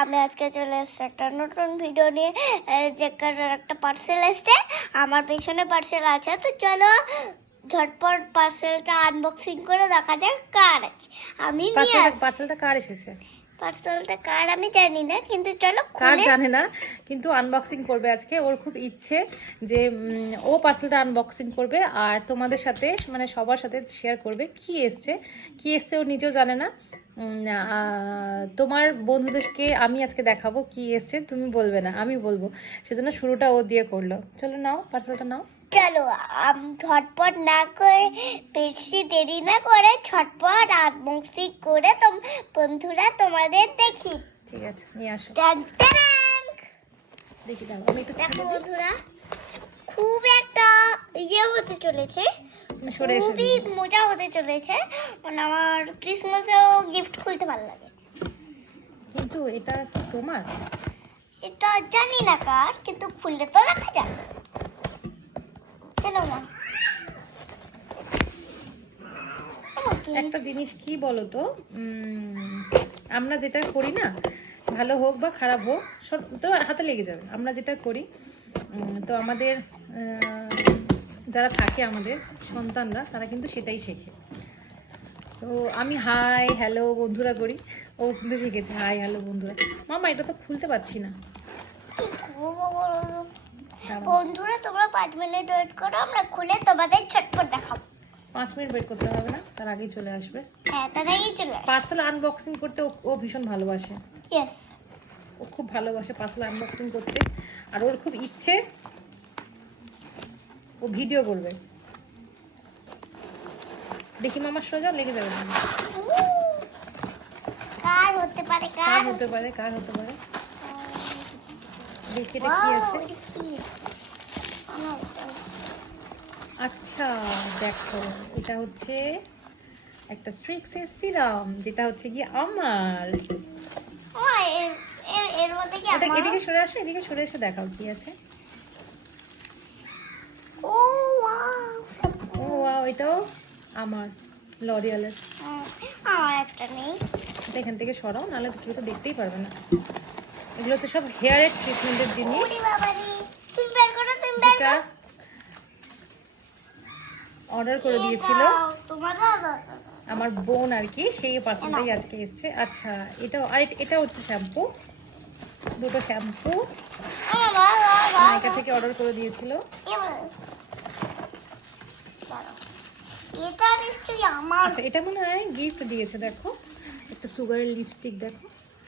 আমি আজকে চলে এসেছি একটা নতুন ভিডিও নিয়ে। যে কারোর একটা পার্সেল এসছে, আমার পেছনে পার্সেল আছে, তো চলো ঝটপট পার্সেলটা আনবক্সিং করে দেখা যাক কার আছে। আমি নিয়ে পার্সেলটা কার এসেছে? পার্সেলটা কার আমি জানি না, কিন্তু চলো কার খুলে জানে না, কিন্তু আনবক্সিং করবে আজকে। ওর খুব ইচ্ছে যে ও পার্সেলটা আনবক্সিং করবে আর তোমাদের সাথে মানে সবার সাথে শেয়ার করবে কি এসছে ও নিজেও জানে না। তোমার বন্ধুদেরকে আমি আজকে দেখাবো কি এসছে, তুমি বলবে না, আমি বলবো, সেজন্য শুরুটা ও দিয়ে করলো। চলো নাও, পার্সেলটা নাও। চলো ঝটপট না করে, বেশি দেরি না করে ঝটপট আনবক্সিং করে বন্ধুরা তোমাদের দেখি। ঠিক আছে, নিয়ে আসো। দেখি দাও, আমি একটু দেখো বন্ধুরা, খুব একটা ইয়ে হতে চলেছে, খুবই মজা হতে চলেছে। মানে আমার ক্রিসমাসেও গিফট খুলতে ভালো লাগে। কিন্তু এটা কি তোমার? এটা জানি না কার, কিন্তু খুললে তো দেখা যাবে। চলো মা, একটা জিনিস কি বলো তো, আমরা যেটা করি না, ভালো হোক বা খারাপ হোক, সব তো হাতে লেগে যাবে। আমরা যেটা করি, তো আমাদের যারা থাকে, আমাদের সন্তানরা, তারা কিন্তু সেটাই শেখে। তো আমি হাই হ্যালো বন্ধুরা করি, ও কিন্তু শিখেছে হাই হ্যালো বন্ধুরা। মামা এটা তো খুলতে পারছি না। বন্ধুরা তোমরা 5 মিনিট ওয়েট করো, আমরা খুলে তোমাদের ছটপট দেখাবো। 5 মিনিট ওয়েট করতে হবে না, তার আগেই চলে আসবে। হ্যাঁ, তার আগেই চলে আসবে। পার্সেল আনবক্সিং করতে ও ভীষণ ভালোবাসে। ইয়েস, ও খুব ভালোবাসে পার্সেল আনবক্সিং করতে, আর ওর খুব ইচ্ছে ও ভিডিও করবে। দেখি মামা, সোজা লেগে যাবে। কার হতে পারে? কার হতে পারে? দেখি এটা কি আছে। আচ্ছা দেখো, এটা হচ্ছে একটা স্ট্রিক্সের সিরাম, যেটা হচ্ছে কি আমার। এর মধ্যে কি ওটা এদিকে সরে আসো, এদিকে সরে এসে দেখাও কি আছে। ও ওয়াও, ও ওয়াও, এটাও আমার লরিয়ালের। আমার একটা নেই। এটা এখান থেকে সরাও, নাহলে কেউ তো দেখতেই পারবে না। এগুলো হচ্ছে সব হেয়ারের ট্রিটমেন্টের জিনিস। ওরে বাবা রে, তুমি বের করো, তুমি বের যেটা করো। অর্ডার করে দিয়েছিল তোমার আমার বোন আর কি, সেই পার্সেলটাই আজকে এসছে। আচ্ছা, এটা আর এটা হচ্ছে শ্যাম্পু, দুটো শ্যাম্পু নাইকা থেকে অর্ডার করে দিয়েছিল। এটা নিশ্চয়ই আমার। আচ্ছা, এটা মনে হয় গিফট দিয়েছে। দেখো, একটা সুগারের লিপস্টিক, দেখো